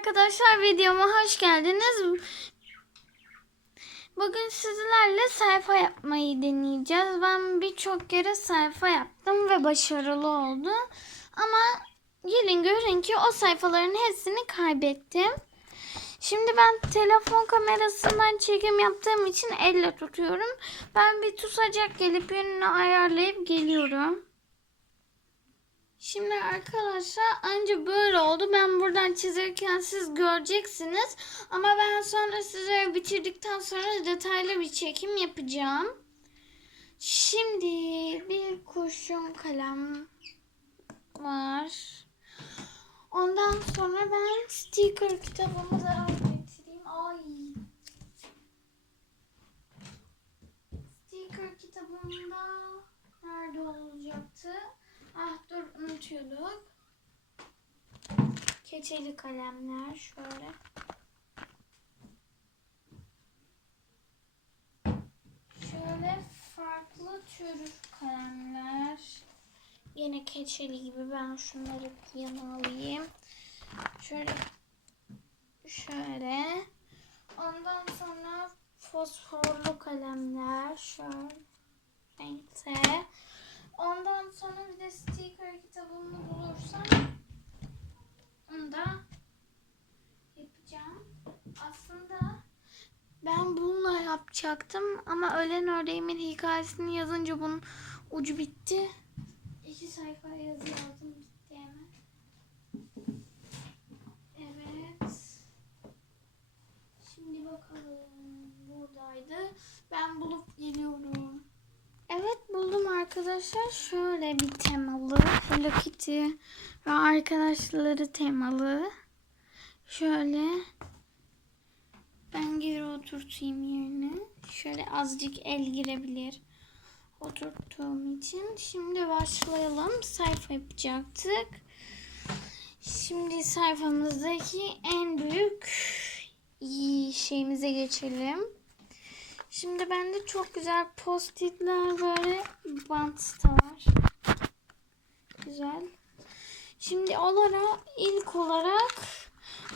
arkadaşlar videoma hoş geldiniz. Bugün sizlerle sayfa yapmayı deneyeceğiz. Ben birçok kere sayfa yaptım ve başarılı oldu. Ama gelin görün ki o sayfaların hepsini kaybettim. Şimdi ben telefon kamerasından çekim yaptığım için elle tutuyorum. Ben bir tutacak gelip yönünü ayarlayıp geliyorum. Şimdi arkadaşlar önce böyle oldu. Ben buradan çizerken siz göreceksiniz. Ama ben sonra size bitirdikten sonra detaylı bir çekim yapacağım. Şimdi bir kurşun kalem var. Ondan sonra ben sticker kitabımı da getireyim. Ay. Sticker kitabımda nerede olacaktı? Ah dur unutuyorduk. Keçeli kalemler şöyle. Şöyle farklı tür kalemler. Yine keçeli gibi ben şunları yana alayım. Şöyle şöyle. Ondan sonra fosforlu kalemler şöyle renkte. Ondan sonra bir de sticker kitabımı bulursam onu da yapacağım. Aslında ben bununla yapacaktım ama ölen ördeğimin hikayesini yazınca bunun ucu bitti. İki sayfa yazı yazdım bitti hemen. Evet. Şimdi bakalım buradaydı. Ben bulup geliyorum. Evet buldum arkadaşlar. Şöyle bir temalı. Hello Kitty ve arkadaşları temalı. Şöyle. Ben geri oturtayım yerine. Şöyle azıcık el girebilir. Oturttuğum için. Şimdi başlayalım. Sayfa yapacaktık. Şimdi sayfamızdaki en büyük şeyimize geçelim. Şimdi bende çok güzel postitler böyle bant da var. Güzel. Şimdi olarak ilk olarak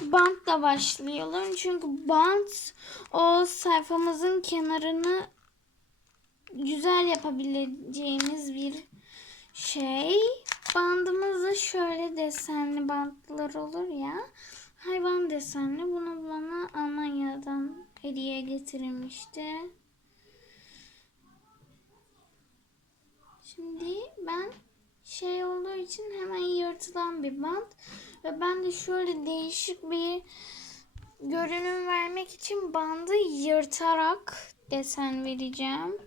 bantla başlayalım. Çünkü bant o sayfamızın kenarını güzel yapabileceğimiz bir şey. Bandımızda şöyle desenli bantlar olur ya. Hayvan desenli. Bunu bana Almanya'dan hediye getirilmişti. Şimdi ben şey olduğu için hemen yırtılan bir bant ve ben de şöyle değişik bir görünüm vermek için bandı yırtarak desen vereceğim.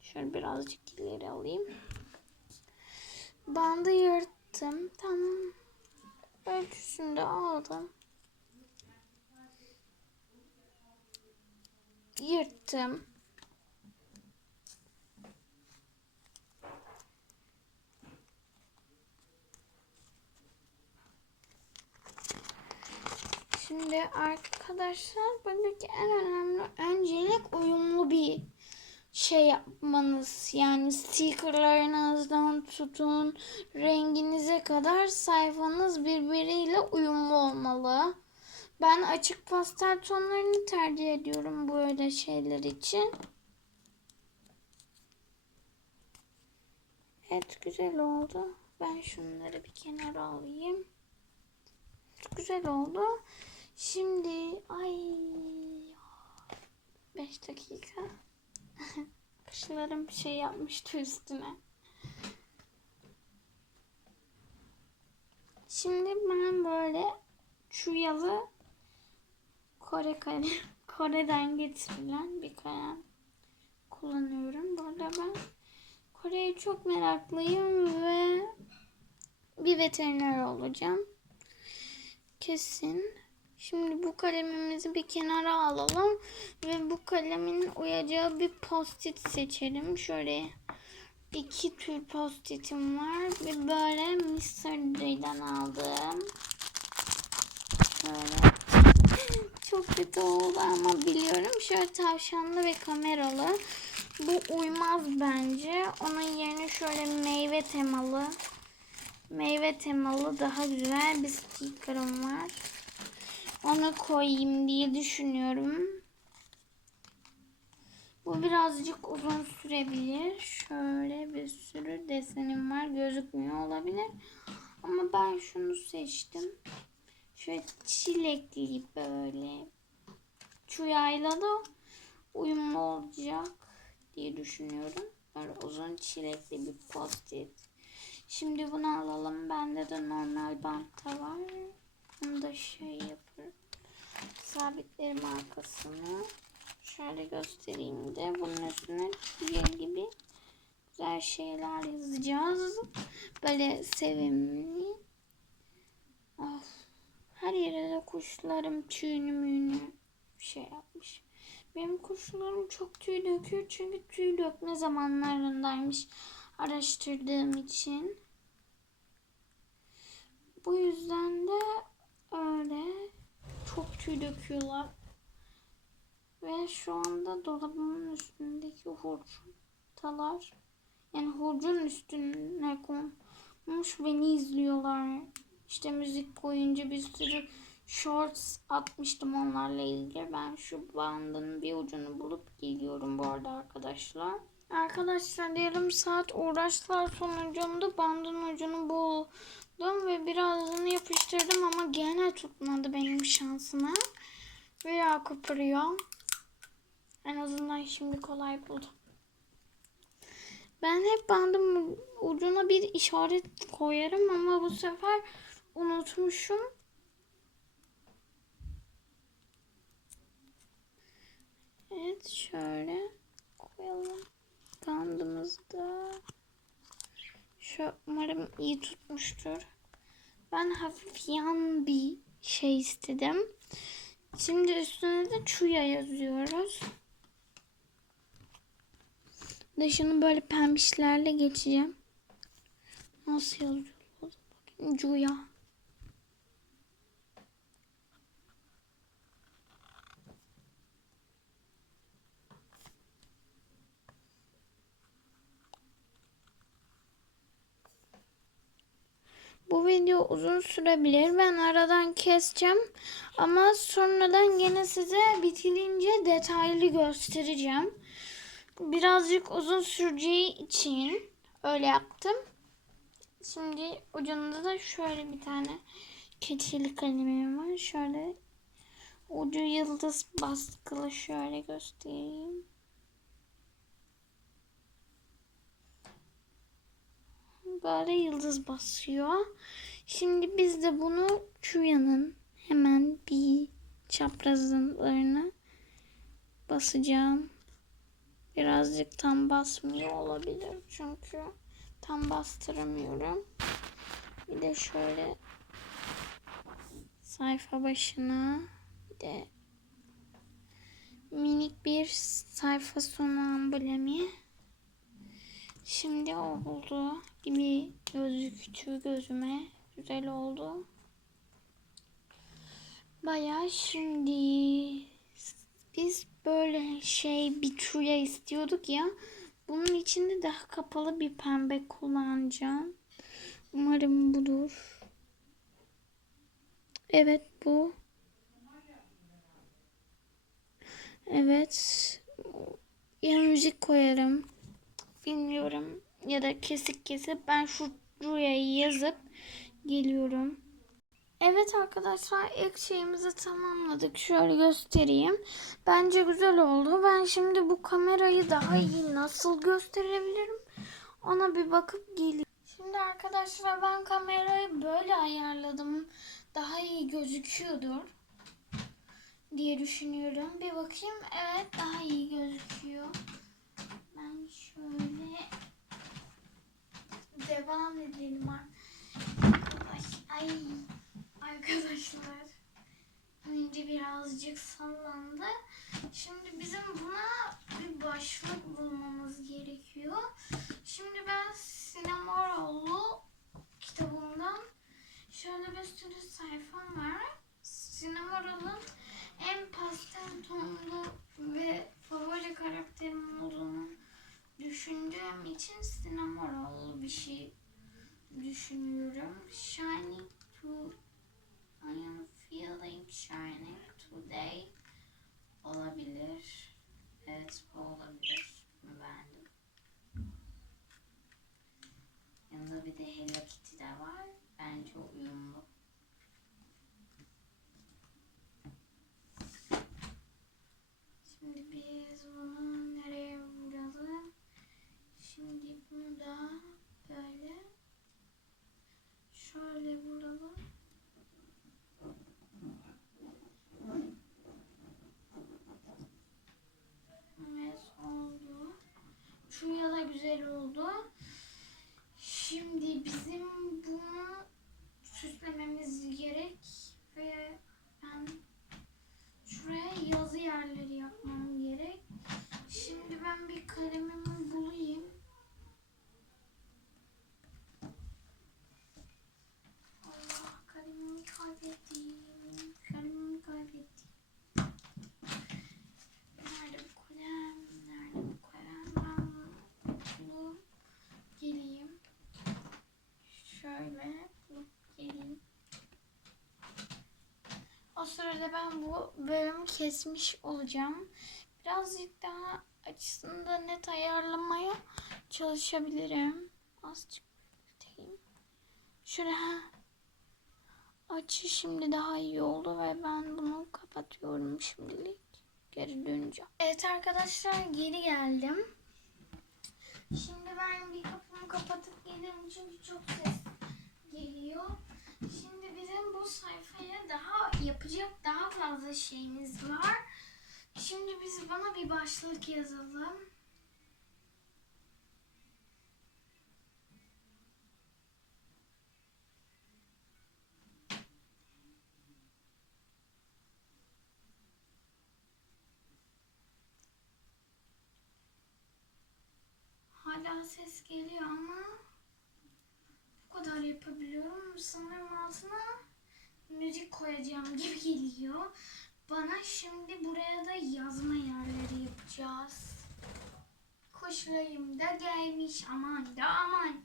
Şöyle birazcık ileri alayım. Bandı yırttım. Tamam. Ölçüsünü de aldım. Yırttım. Şimdi arkadaşlar buradaki en önemli öncelik uyumlu bir şey yapmanız. Yani stickerlarınızdan tutun renginize kadar sayfanız birbiriyle uyumlu olmalı. Ben açık pastel tonlarını tercih ediyorum böyle şeyler için. Evet güzel oldu. Ben şunları bir kenara alayım. Güzel oldu. Şimdi ay 5 dakika. Kışlarım bir şey yapmıştı üstüne. Şimdi ben böyle şu yazı Kore kalem, Kore'den getirilen bir kalem kullanıyorum. Burada ben Kore'ye çok meraklıyım ve bir veteriner olacağım. Kesin. Şimdi bu kalemimizi bir kenara alalım ve bu kalemin uyacağı bir post-it seçelim. Şöyle iki tür post-it'im var. Bir böyle Mr. D'den aldım. Şöyle. Çok kötü oldu ama biliyorum. Şöyle tavşanlı ve kameralı. Bu uymaz bence. Onun yerine şöyle meyve temalı meyve temalı daha güzel bir sticker'ım var. Onu koyayım diye düşünüyorum. Bu birazcık uzun sürebilir. Şöyle bir sürü desenim var. Gözükmüyor olabilir. Ama ben şunu seçtim. Şöyle çilekli böyle. Çuyayla da uyumlu olacak diye düşünüyorum. Böyle uzun çilekli bir post-it. Şimdi bunu alalım. Bende de normal bantta var. Bunu da şey yaparım. Sabitlerim arkasını. Şöyle göstereyim de bunun üstüne tüye gibi güzel şeyler yazacağız. Böyle sevimli. Of. Her yere de kuşlarım tüyünü müyünü şey yapmış. Benim kuşlarım çok tüy döküyor çünkü tüy dökme zamanlarındaymış araştırdığım için. Bu yüzden de öyle çok tüy döküyorlar. Ve şu anda dolabımın üstündeki hurdalar yani hurcun üstüne konmuş beni izliyorlar. İşte müzik koyunca bir sürü shorts atmıştım onlarla ilgili. Ben şu bandın bir ucunu bulup geliyorum bu arada arkadaşlar. Arkadaşlar yarım saat uğraştılar sonucunda bandın ucunu buldum ve birazını yapıştırdım ama gene tutmadı benim şansıma. Veya koparıyor. En azından şimdi kolay buldum. Ben hep bandım ucuna bir işaret koyarım ama bu sefer unutmuşum. Evet şöyle koyalım. Bandımızı da şu umarım iyi tutmuştur. Ben hafif yan bir şey istedim. Şimdi üstüne de çuya yazıyoruz. Dışını böyle pembişlerle geçeceğim. Nasıl yazıyoruz? Cuya. Bu video uzun sürebilir. Ben aradan keseceğim. Ama sonradan yine size bitirince detaylı göstereceğim. Birazcık uzun süreceği için öyle yaptım. Şimdi ucunda da şöyle bir tane keçeli kalemim var. Şöyle ucu yıldız baskılı şöyle göstereyim. Böyle yıldız basıyor. Şimdi biz de bunu çuyanın hemen bir çaprazlarına basacağım. Birazcık tam basmıyor olabilir çünkü tam bastıramıyorum. Bir de şöyle sayfa başına bir de minik bir sayfa sonu amblemi. Şimdi oldu gibi gözüktü gözüme. Güzel oldu. Bayağı şimdi biz böyle şey bir tüye istiyorduk ya. Bunun içinde daha kapalı bir pembe kullanacağım. Umarım budur. Evet bu. Evet. Ya müzik koyarım. Bilmiyorum. Ya da kesik kesip ben şu rüyayı yazıp geliyorum. Evet arkadaşlar ilk şeyimizi tamamladık. Şöyle göstereyim. Bence güzel oldu. Ben şimdi bu kamerayı daha iyi nasıl gösterebilirim? Ona bir bakıp geleyim. Şimdi arkadaşlar ben kamerayı böyle ayarladım. Daha iyi gözüküyordur diye düşünüyorum. Bir bakayım. Evet daha iyi gözüküyor. Ben şöyle devam edelim arkadaş. Ay arkadaşlar. Önce birazcık sallandı. Şimdi bizim buna bir başlık bulmamız gerekiyor. Şimdi ben Sinemoroğlu kitabımdan şöyle bir sürü sayfam var. Sinemoroğlu'nun en pastel tonlu ve favori olduğunu düşündüğüm için Sinemoroğlu bir şey düşünüyorum. Shining to I am feeling shining today olabilir. Evet bu olabilir. Beğendim. Yanında bir de Hello Kitty de var. Bence uyumlu. Şimdi biz bunu nereye vuralım? Şimdi bunu da böyle şöyle vuralım. Evet oldu. Şuraya da güzel oldu. Şimdi bizim bunu süslememiz gerek ve ben şuraya yazı yerleri yapmam gerek. Şimdi ben bir kalemimi bulayım. Allah kalemimi kaybettim. Kalemimi kaybettim. Nerede bu kalem? Nerede bu kalem? Ben bunu geleyim. Şöyle bulup geleyim. Sırada ben bu bölümü kesmiş olacağım. Birazcık daha açısını da net ayarlamaya çalışabilirim. Azıcık büyüteyim. Şuraya açı şimdi daha iyi oldu ve ben bunu kapatıyorum şimdilik. Geri döneceğim. Evet arkadaşlar geri geldim. Şimdi ben bir kapımı kapatıp gelirim çünkü çok ses geliyor. Sayfaya daha yapacak daha fazla şeyimiz var. Şimdi biz bana bir başlık yazalım. Hala ses geliyor ama bu kadar yapabiliyorum. Sanırım altına müzik koyacağım gibi geliyor. Bana şimdi buraya da yazma yerleri yapacağız. Kuşlayım da gelmiş aman da aman.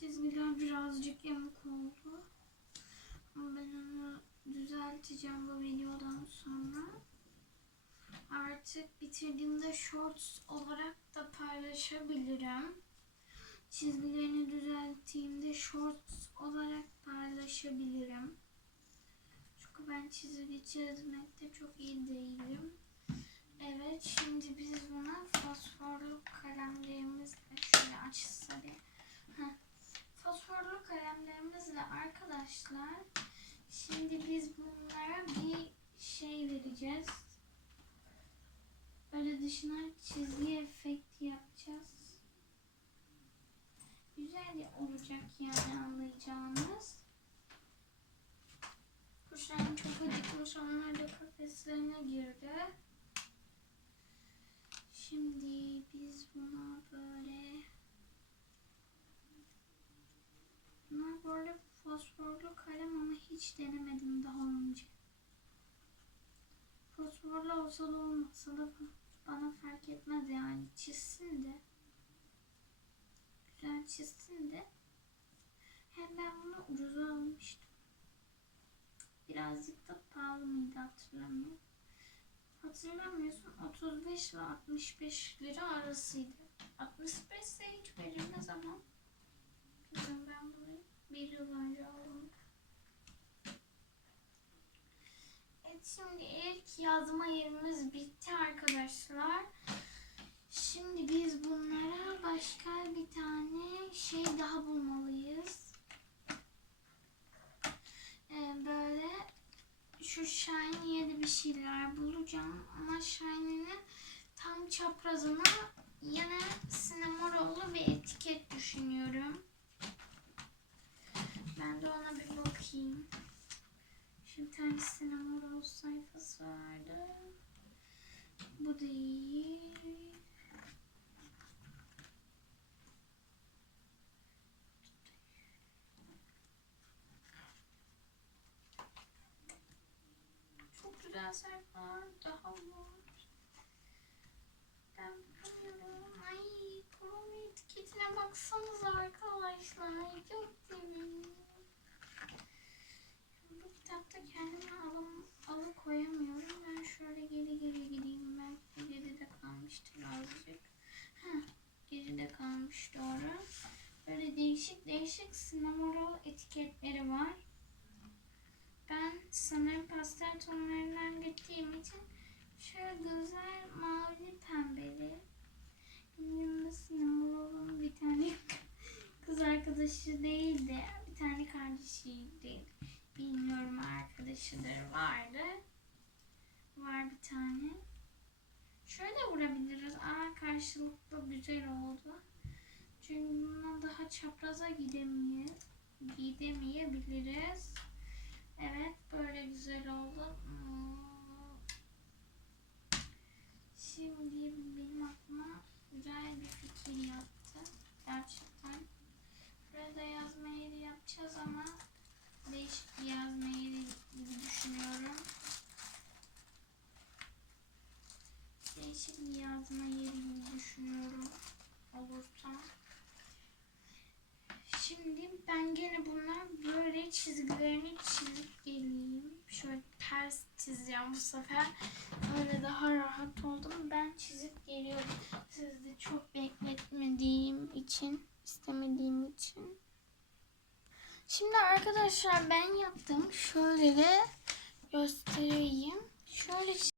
Çizgiler birazcık yamuk oldu. Ama ben onu düzelteceğim bu videodan sonra. Artık bitirdiğimde shorts olarak da paylaşabilirim. Çizgilerini düzelttiğimde shorts olarak paylaşabilirim. Çünkü ben çizgi çizmekte çok iyi. Evet şimdi biz buna fosforlu kalemlerimizle şöyle açsa bir. Heh. Fosforlu kalemlerimizle arkadaşlar şimdi biz bunlara bir şey vereceğiz. Böyle dışına çizgi efekti yapacağız. Güzel olacak yani anlayacağınız. Kuşların çok acıkmış onlar da kafeslerine girdi. Şimdi biz buna böyle Bunlar böyle fosforlu kalem ama hiç denemedim daha önce. Da olmasa da bana fark etmez yani çizsin de. Güzel çizsin de. Hem ben bunu ucuza almıştım. Birazcık da pahalı mıydı hatırlamıyorum. Hatırlamıyorsun 35 ile 65 lira arasıydı. 65 ise hiç verilmez ama. Bilmiyorum ben burayı bir yıl önce aldım. Evet şimdi ilk yazma yerimiz bitti arkadaşlar. Şimdi biz bunlara başka bir tane şey daha bulmalıyız. Ee, böyle şu Shiny'ye de bir şeyler bulacağım ama Shiny'nin tam çaprazına Yine sinemorolu bir etiket düşünüyorum. Ben de ona bir bakayım. Şu bir tane sinemorol sayfası vardı. Bu değil. Çok güzel sayfalar daha var. Ben bakamıyorum. Ay korona etiketine baksanıza arkadaşlar. Çok sevimli. Bu kitapta kendimi alım, alıkoyamıyorum. Ben şöyle geri geri gideyim. Belki geride kalmıştır azıcık. Heh, geride kalmış doğru. Böyle değişik sinemorol etiketleri var. Ben sanırım pastel tonlarından gittiğim için şöyle güzel mavi pembeli. Yanımda sinemorolun bir tane kız arkadaşı değildi. Bir tane kardeşiydi. Bilmiyorum arkadaşıdır vardı. Var bir tane. Şöyle vurabiliriz. Aa karşılıklı güzel oldu. Çünkü bundan daha çapraza gidemeye, gidemeyebiliriz. Evet böyle güzel oldu. Hmm. Şimdi benim aklıma güzel bir fikir yattı. Gerçekten. Burada yazma yeri yapacağız ama değişik bir yazma yeri gibi düşünüyorum. Değişik bir yazma yeri gibi düşünüyorum. Olursa. Şimdi ben gene bunlar böyle çizgilerini çizip geleyim. Şöyle ters çizeceğim bu sefer. Öyle daha rahat oldum. Ben çizip geliyorum. Siz çok bekletmediğim için, istemediğim için. Şimdi arkadaşlar ben yaptım. Şöyle de göstereyim.